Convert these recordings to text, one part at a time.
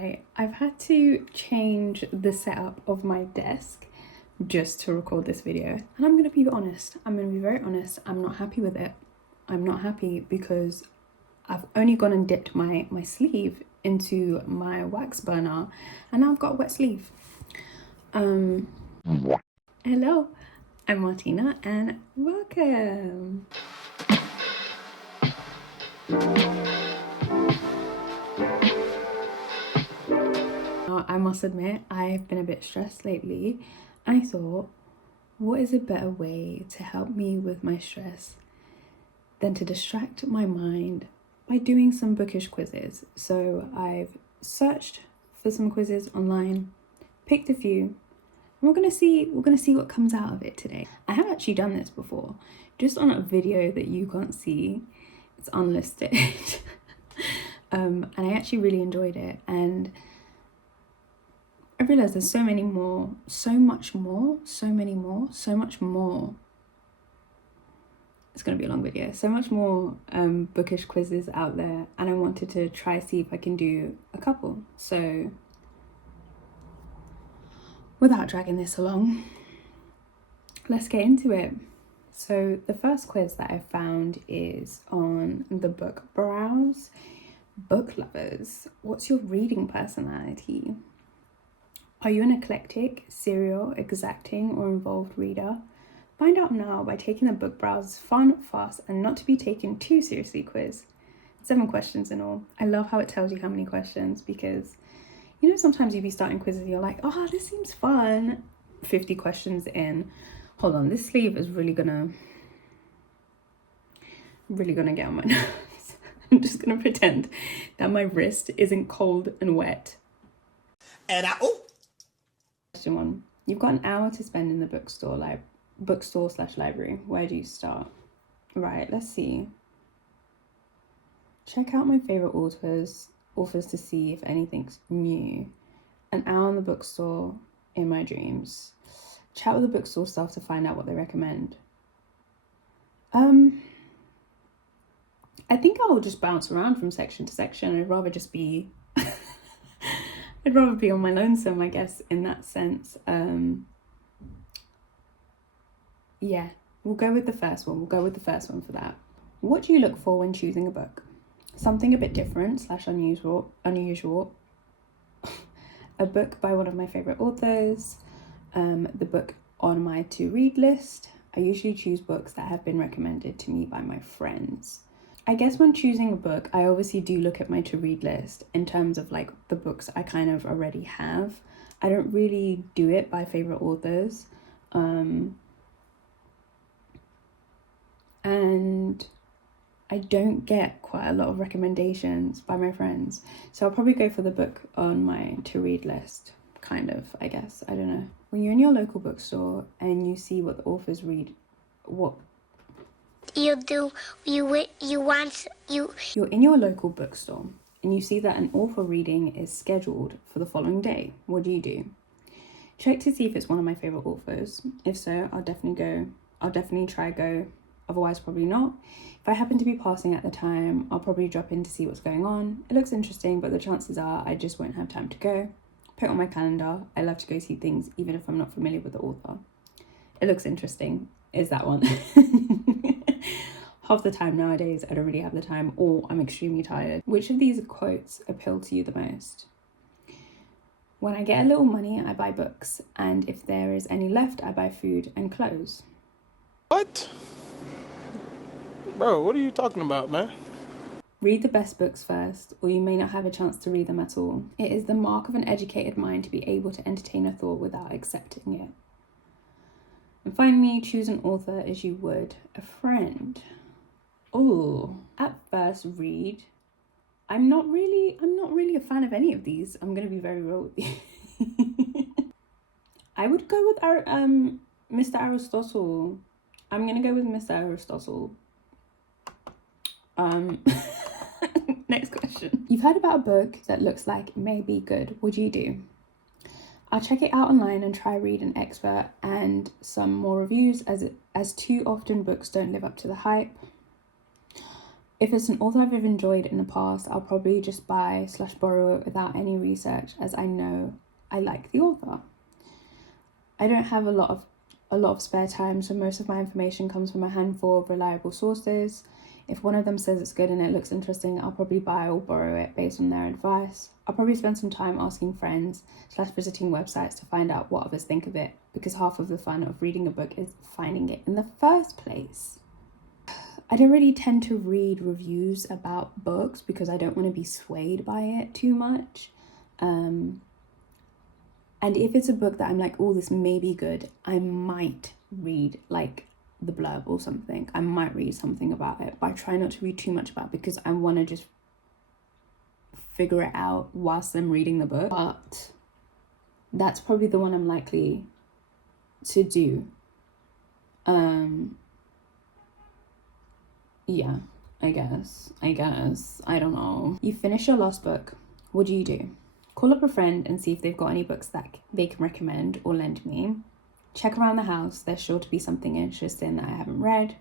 right, I've had to change the setup of my desk just to record this video. And I'm gonna be honest, I'm gonna be very honest, I'm not happy with it. I'm not happy because I've only gone and dipped my sleeve into my wax burner and now I've got a wet sleeve. Hello, I'm Martina and welcome. I must admit, I've been a bit stressed lately. I thought, what is a better way to help me with my stress than to distract my mind by doing some bookish quizzes? So I've searched for some quizzes online, picked a few, and we're gonna see what comes out of it today. I have actually done this before, just on a video that you can't see. It's unlisted. And I actually really enjoyed it, and I realized there's so much more. It's gonna be a long video. So much more bookish quizzes out there, and I wanted to try see if I can do a couple. So without dragging this along, let's get into it. So the first quiz that I found is on the book Browse. Book lovers, what's your reading personality? Are you an eclectic, serial, exacting, or involved reader? Find out now by taking the Book Browse fun, fast, and not to be taken too seriously quiz. 7 questions in all. I love how it tells you how many questions, because you know sometimes you'll be starting quizzes and you're like, oh, this seems fun. 50 questions in. Hold on, this sleeve is really gonna get on my nerves. I'm just gonna pretend that my wrist isn't cold and wet. And Question 1. You've got an hour to spend in the bookstore/library. Where do you start? Right, let's see. Check out my favorite authors to see if anything's new. An hour in the bookstore in my dreams. Chat with the bookstore staff to find out what they recommend. I think I'll just bounce around from section to section. I'd rather just be I'd rather be on my lonesome, I guess, in that sense. Yeah, we'll go with the first one. For that. What do you look for when choosing a book? Something a bit different / unusual. A book by one of my favorite authors. The book on my to-read list. I usually choose books that have been recommended to me by my friends. I guess when choosing a book, I obviously do look at my to-read list in terms of like the books I kind of already have. I don't really do it by favorite authors. And I don't get quite a lot of recommendations by my friends. So I'll probably go for the book on my to-read list, kind of, I guess. I don't know. When you're in your local bookstore and you see what the authors read, You're in your local bookstore and you see that an author reading is scheduled for the following day. What do? Check to see if it's one of my favorite authors. If so, I'll definitely try go. Otherwise, probably not. If I happen to be passing at the time, I'll probably drop in to see what's going on. It looks interesting, but the chances are I just won't have time to go. Put it on my calendar. I love to go see things even if I'm not familiar with the author. It looks interesting. Is that one? Half the time nowadays, I don't really have the time, or I'm extremely tired. Which of these quotes appeal to you the most? When I get a little money, I buy books, and if there is any left, I buy food and clothes. What? Bro, what are you talking about, man? Read the best books first, or you may not have a chance to read them at all. It is the mark of an educated mind to be able to entertain a thought without accepting it. And finally, choose an author as you would a friend. Oh, at first read. I'm not really a fan of any of these. I'm gonna be very real with you. I would go with Mr. Aristotle. I'm gonna go with Mr. Aristotle. Next question. You've heard about a book that looks like it may be good. What do? I'll check it out online and try read an expert and some more reviews, as too often books don't live up to the hype. If it's an author I've enjoyed in the past, I'll probably just buy/borrow it without any research, as I know I like the author. I don't have a lot of spare time, so most of my information comes from a handful of reliable sources. If one of them says it's good and it looks interesting, I'll probably buy or borrow it based on their advice. I'll probably spend some time asking friends/visiting websites to find out what others think of it, because half of the fun of reading a book is finding it in the first place. I don't really tend to read reviews about books because I don't want to be swayed by it too much. And if it's a book that I'm like, oh, this may be good, I might read like the blurb or something. I might read something about it, but I try not to read too much about it because I want to just figure it out whilst I'm reading the book. But that's probably the one I'm likely to do. Yeah, I guess. I don't know. You finish your last book. What do you do? Call up a friend and see if they've got any books that they can recommend or lend me. Check around the house. There's sure to be something interesting that I haven't read.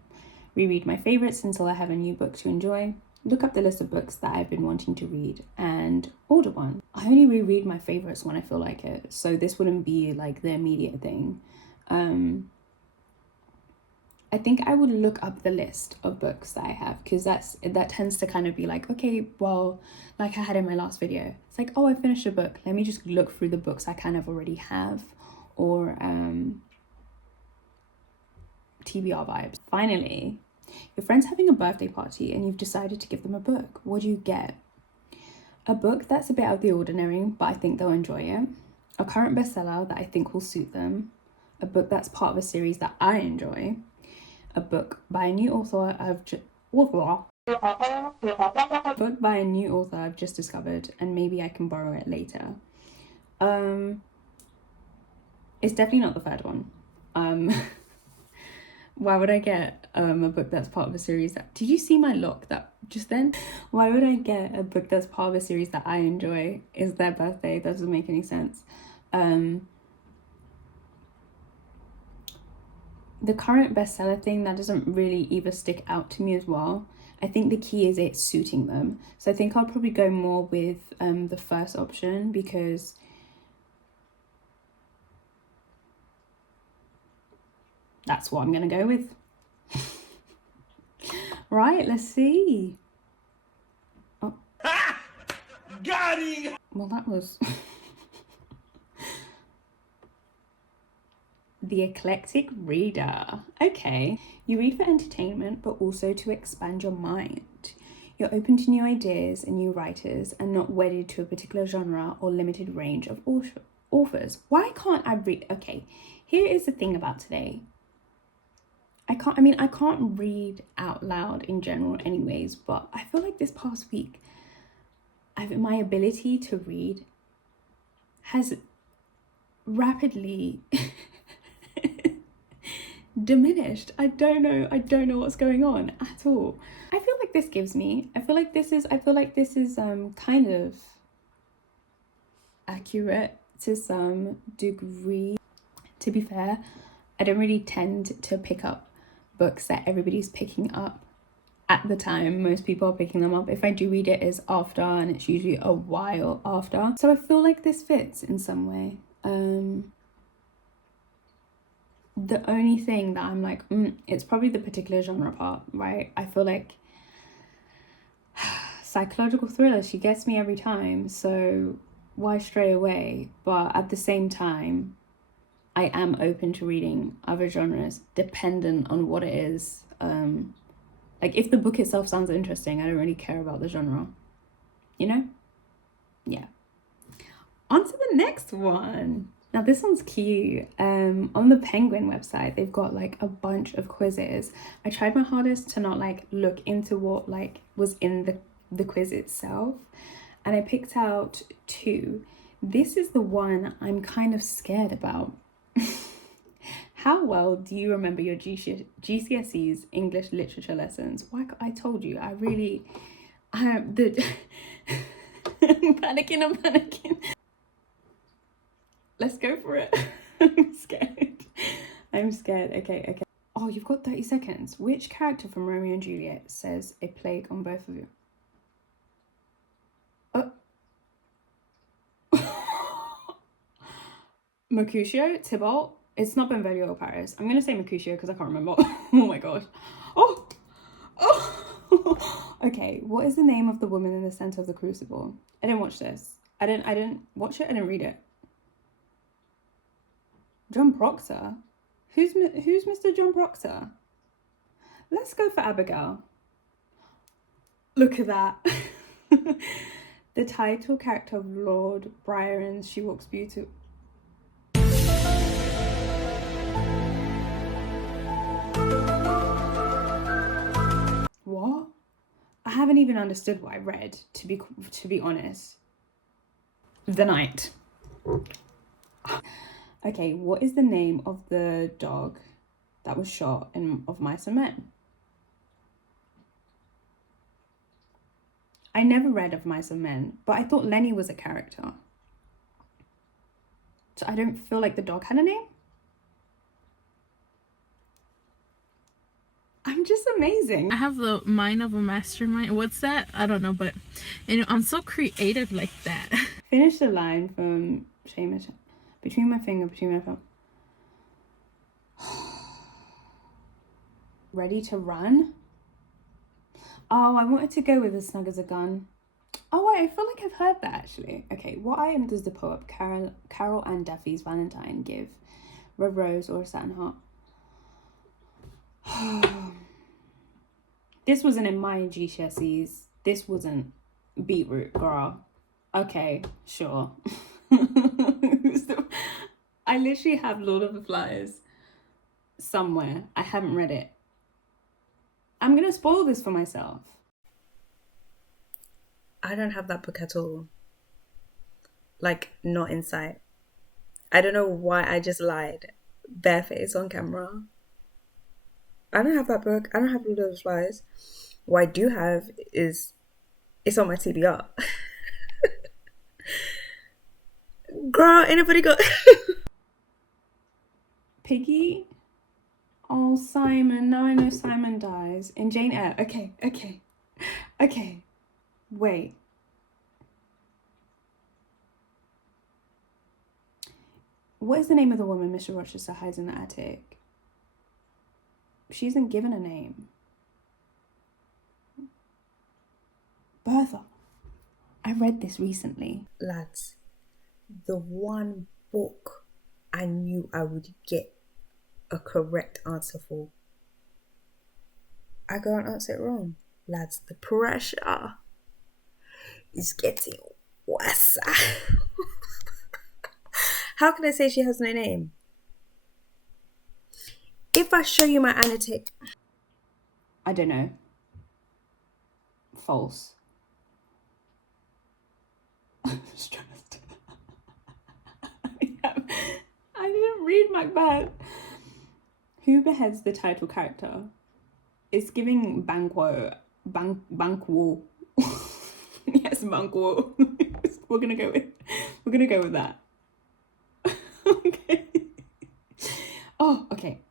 Reread my favorites until I have a new book to enjoy. Look up the list of books that I've been wanting to read and order one. I only reread my favorites when I feel like it, so this wouldn't be like the immediate thing. I think I would look up the list of books that I have, because that tends to kind of be like, okay, well, like I had in my last video, it's like, oh, I finished a book, let me just look through the books I kind of already have, or TBR vibes. Finally, your friend's having a birthday party and you've decided to give them a book. What do you get? A book that's a bit out of the ordinary, but I think they'll enjoy it. A current bestseller that I think will suit them. A book that's part of a series that I enjoy. A book by a new author I've just discovered, and maybe I can borrow it later. It's definitely not the third one. Why would I get a book that's part of a series that... Did you see my look that just then? Why would I get a book that's part of a series that I enjoy? It's their birthday. That doesn't make any sense. The current bestseller thing, that doesn't really either stick out to me as well. I think the key is it suiting them. So I think I'll probably go more with the first option, because that's what I'm gonna go with. Right, let's see. Oh. Got him! Well, that was... The eclectic reader. Okay, you read for entertainment, but also to expand your mind. You're open to new ideas and new writers, and not wedded to a particular genre or limited range of authors. Why can't I read? Okay, here is the thing about today. I can't read out loud in general anyways, but I feel like this past week, my ability to read has rapidly diminished. I don't know what's going on at all. I feel like this is kind of accurate to some degree. To be fair, I don't really tend to pick up books that everybody's picking up at the time most people are picking them up. If I do read it, it's after, and it's usually a while after. So I feel like this fits in some way. The only thing that I'm like, it's probably the particular genre part, right? I feel like psychological thriller, she gets me every time, so why stray away? But at the same time, I am open to reading other genres dependent on what it is. Like if the book itself sounds interesting, I don't really care about the genre, you know? Yeah. On to the next one. Now this one's cute. On the Penguin website, they've got like a bunch of quizzes. I tried my hardest to not like look into what like was in the quiz itself, and I picked out 2. This is the one I'm kind of scared about. How well do you remember your GCSEs English literature lessons? Why, I told you, I'm panicking. Let's go for it. I'm scared. Okay. Oh, you've got 30 seconds. Which character from Romeo and Juliet says a plague on both of you? Mercutio, Tybalt. It's not Benvolio or Paris. I'm gonna say Mercutio because I can't remember. Oh my gosh. Oh. Okay, what is the name of the woman in the center of the crucible? I didn't watch this. I didn't watch it. I didn't read it. John Proctor. Who's Mr. John Proctor? Let's go for Abigail. Look at that. The title character of Lord Byron's She Walks Beautiful. What? I haven't even understood what I read, to be honest. The Night. Okay, what is the name of the dog that was shot in Of Mice and Men? I never read Of Mice and Men, but I thought Lenny was a character. So I don't feel like the dog had a name. I'm just amazing. I have the mind of a mastermind. What's that? I don't know, but I'm so creative like that. Finish the line from Seamus. Between my thumb. Ready to run? Oh, I wanted to go with as snug as a gun. Oh, wait, I feel like I've heard that actually. Okay, what item does the poet Carol Ann Duffy's Valentine give? Red rose or a satin heart? This wasn't in my GCSEs. This wasn't beetroot, girl. Okay, sure. I literally have Lord of the Flies somewhere. I haven't read it. I'm gonna spoil this for myself. I don't have that book at all. Like, not in sight. I don't know why I just lied. Bareface on camera. I don't have that book. I don't have Lord of the Flies. What I do have is, it's on my TBR. Girl, anybody got... Piggy? Oh, Simon. Now I know Simon dies. In Jane Eyre. Okay. Wait. What is the name of the woman Mr. Rochester hides in the attic? She isn't given a name. Bertha. I read this recently. Lads, the one book I knew I would get a correct answer for, I go and answer it wrong. Lads, the pressure is getting worse. How can I say she has no name? If I show you my annotate... I don't know. False. I'm stressed. I didn't read Macbeth. Who beheads the title character? It's giving Banquo. Banquo. Yes, Banquo. We're gonna go with that. Okay. Oh, okay.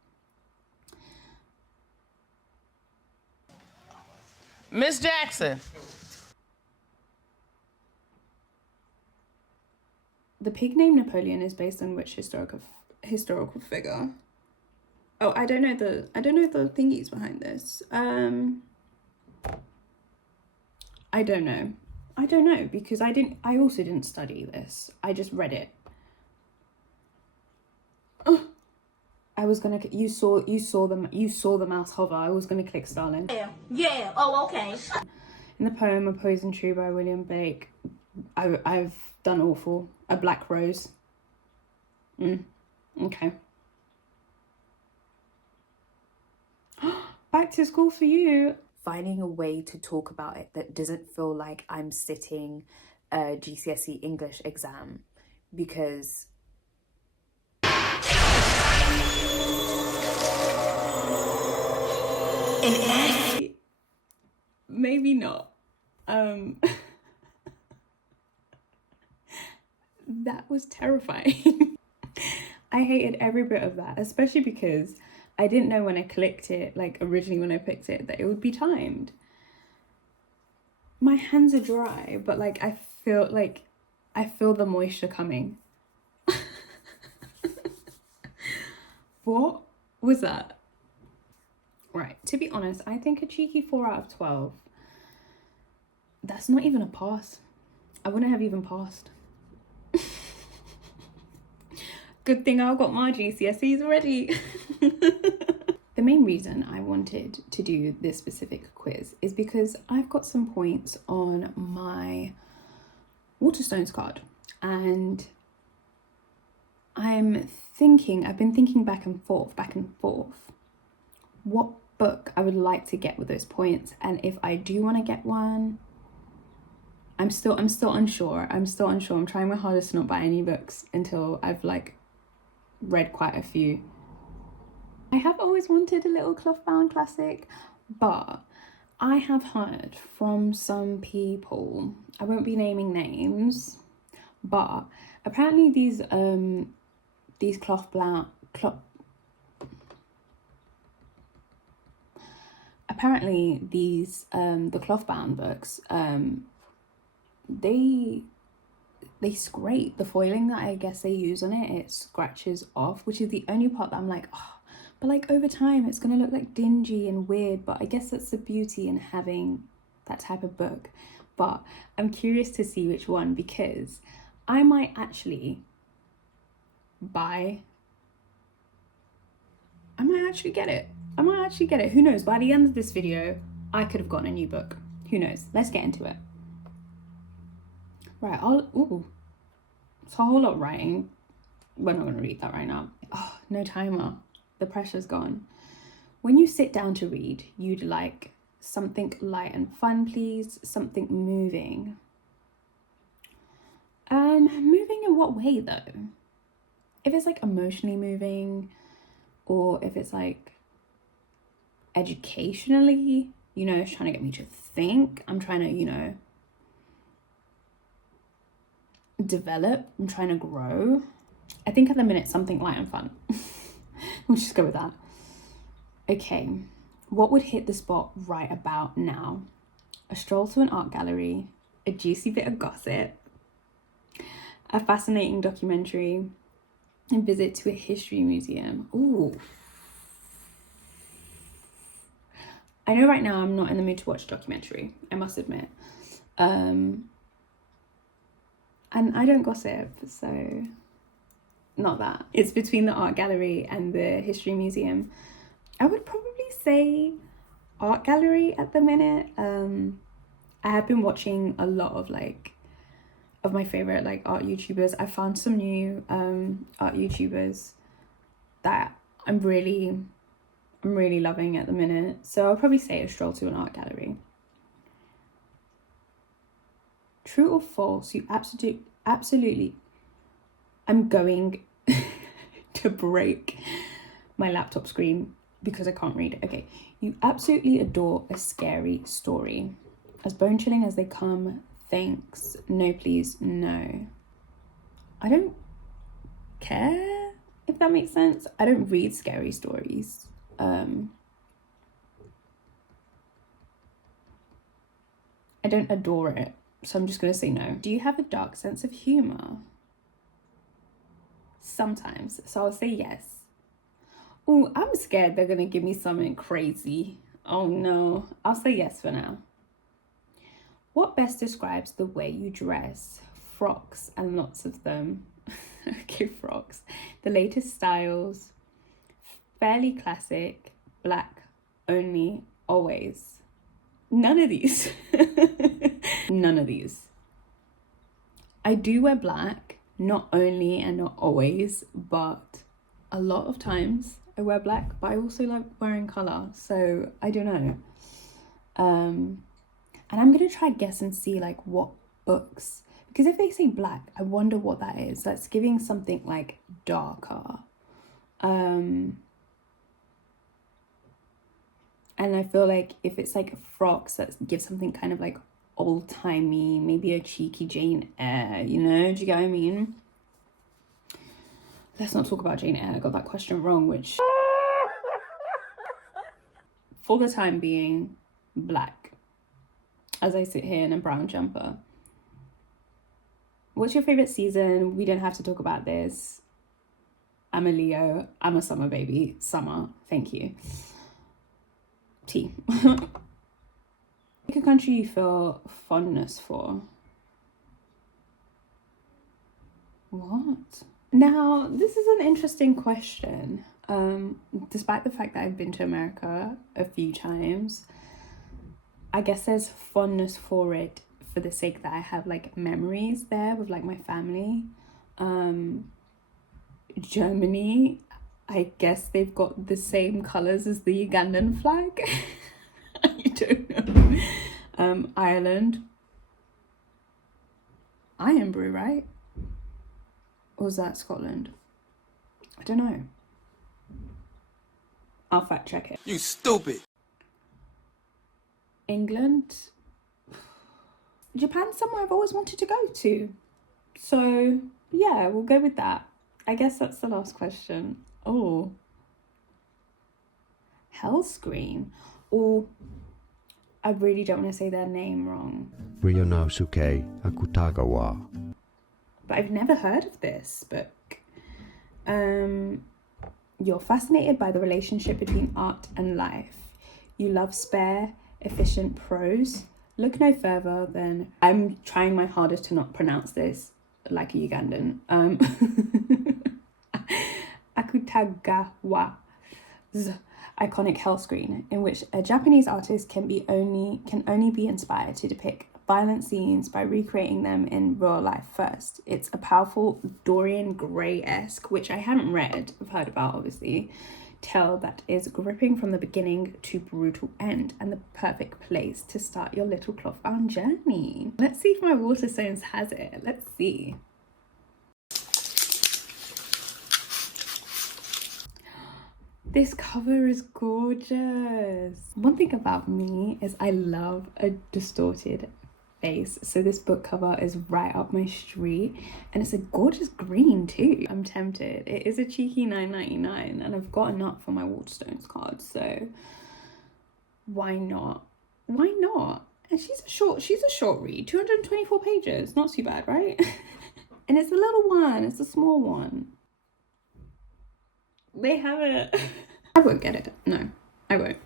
Miss Jackson. The pig named Napoleon is based on which historical figure? Oh, I don't know the thingies behind this. I don't know because I also didn't study this. I just read it. Oh, I was gonna. You saw the mouse hover. I was gonna click Stalin. Yeah. Oh, okay. In the poem "A Poison Tree" by William Blake, I've done awful. A black rose. Okay. Back to school for you. Finding a way to talk about it that doesn't feel like I'm sitting a GCSE English exam, because Maybe not. That was terrifying. I hated every bit of that, especially because I didn't know when I clicked it, like originally when I picked it, that it would be timed. My hands are dry, but like I feel the moisture coming. What was that? Right, to be honest, I think a cheeky 4 out of 12. That's not even a pass. I wouldn't have even passed. Good thing I got my GCSEs already. The main reason I wanted to do this specific quiz is because I've got some points on my Waterstones card, and I've been thinking back and forth, what book I would like to get with those points, and if I do want to get one, I'm still unsure. I'm trying my hardest to not buy any books until I've like read quite a few. I have always wanted a little cloth bound classic, but I have heard from some people, I won't be naming names, but apparently these cloth bound books, they scrape the foiling that I guess they use on it. It scratches off, which is the only part that I'm like, oh, but like over time it's gonna look like dingy and weird. But I guess that's the beauty in having that type of book. But I'm curious to see which one, because I might actually get it. Who knows? By the end of this video, I could have gotten a new book. Who knows? Let's get into it. Right, it's a whole lot of writing. We're not going to read that right now. Oh, no timer. The pressure's gone. When you sit down to read, you'd like something light and fun, please. Something moving. Moving in what way, though? If it's like emotionally moving, or if it's like educationally, it's trying to get me to think. I'm trying to, develop. I'm trying to grow. I think at the minute, something light and fun. We'll just go with that. Okay, what would hit the spot right about now? A stroll to an art gallery, a juicy bit of gossip, a fascinating documentary, a visit to a history museum. Ooh. I know right now I'm not in the mood to watch a documentary, I must admit. And I don't gossip, so not that. It's between the art gallery and the history museum. I would probably say art gallery at the minute. I have been watching a lot of my favorite art YouTubers. I found some new art YouTubers that I'm really loving at the minute. So I'll probably say a stroll to an art gallery. True or false? You absolutely. I'm going to break my laptop screen because I can't read it. Okay. You absolutely adore a scary story. As bone-chilling as they come, thanks. No, please, no. I don't care, if that makes sense. I don't read scary stories. I don't adore it. So I'm just going to say no. Do you have a dark sense of humor? Sometimes. So I'll say yes. Oh, I'm scared they're going to give me something crazy. Oh no. I'll say yes for now. What best describes the way you dress? Frocks, and lots of them. Okay, frocks. The latest styles. Fairly classic. Black only. Always. None of these. None of these. I do wear black, not only and not always, but a lot of times I wear black, but I also like wearing colour, so I don't know. And I'm gonna try guess and see what books, because if they say black, I wonder what that is. That's giving something darker. And I feel like if it's frocks, that gives something kind of old-timey, maybe a cheeky Jane Eyre, do you get what I mean? Let's not talk about Jane Eyre. I got that question wrong, which for the time being, black, as I sit here in a brown jumper. What's your favorite season? We don't have to talk about this. I'm a Leo. I'm a summer baby. Summer. Thank you. Tea. Pick a country you feel fondness for. What? Now, this is an interesting question. Despite the fact that I've been to America a few times, I guess there's fondness for it for the sake that I have like memories there with like my family. Germany, I guess they've got the same colors as the Ugandan flag. I don't know. Ireland, Iron Brew, right? Or was that Scotland? I don't know. I'll fact check it. You stupid. England. Japan's somewhere I've always wanted to go to. So yeah, we'll go with that. I guess that's the last question. Oh. Hellscream. Or I really don't want to say their name wrong. Ryonosuke Akutagawa. But I've never heard of this book. You're fascinated by the relationship between art and life. You love spare, efficient prose. Look no further than... I'm trying my hardest to not pronounce this like a Ugandan. Akutagawa's iconic Hellscreen, in which a Japanese artist can only be inspired to depict violent scenes by recreating them in real life first. It's a powerful Dorian Gray-esque, which I haven't read, I've heard about obviously, tale that is gripping from the beginning to brutal end, and the perfect place to start your little cloth-bound journey. Let's see if my Waterstones has it. Let's see. This cover is gorgeous. One thing about me is I love a distorted face, so this book cover is right up my street, and it's a gorgeous green too. I'm tempted. It is a cheeky $9.99, and I've got enough for my Waterstones card, so why not? Why not? And she's a short read, 224 pages, not too bad, right? And it's a little one, it's a small one. They have it. I won't get it. No, I won't.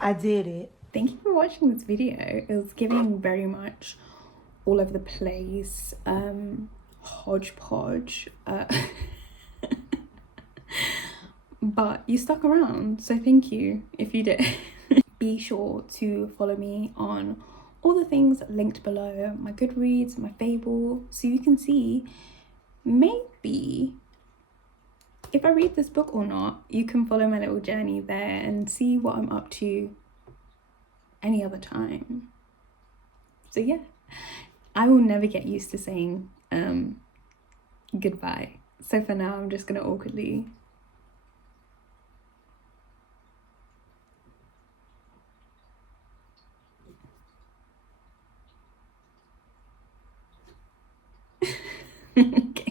I did it. Thank you for watching this video. It was giving very much all over the place, hodgepodge, but you stuck around, so thank you if you did. Be sure to follow me on all the things linked below, my Goodreads, my Fable, so you can see maybe if I read this book or not. You can follow my little journey there and see what I'm up to any other time. So yeah, I will never get used to saying goodbye. So for now, I'm just gonna awkwardly okay.